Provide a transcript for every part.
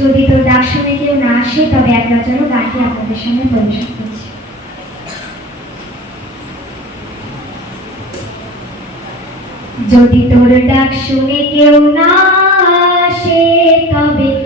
যদি তোর ডাক শুনে কেউ না আসে, তবে গানটি আপনাদের সামনে করছি। যদি তোর ডাক শুনে কেউ না আসে, তবে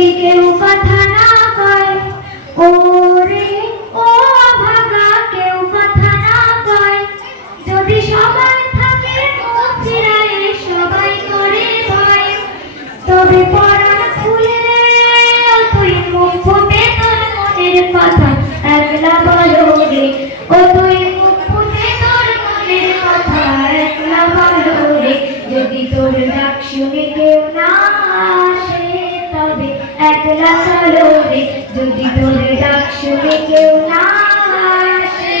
যদি কেউ কথা না ও রে ও ভাগা, কেউ কথা না যদি থাকে সবাই করে ভয়। তবে খুলে তুই মুখ ফুটে তোর মনের কথা। একলা বলো রে, ও তুই মুখ ফুটে তোর মনের কথা। একলা বলো রে, যদি তোর ডাক শুনে কেউ না একলা চলো রে যদি তোর ডাক শুনে কেউ না আসে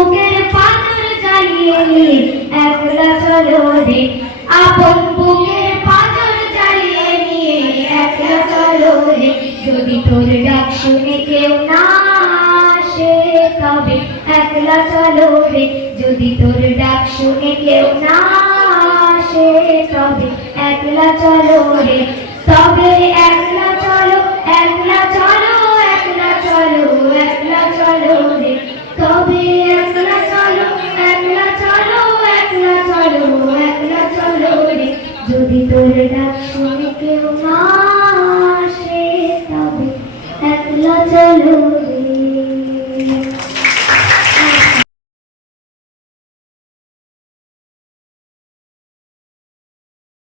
বুকের পাথর জ্বালিয়ে একলা চলো রে। আপন বুকের পাথর জ্বালিয়ে নিয়ে একলা চলো রে। যদি তোর ডাক শুনে কেউ না আসে তবে একলা চলো রে। যদি তোর ডাক শুনে কেউ না আসে তবে একলা চলো রে। ভিতরে ডাক শুনে কেউ না আসে তবে একলা চলো।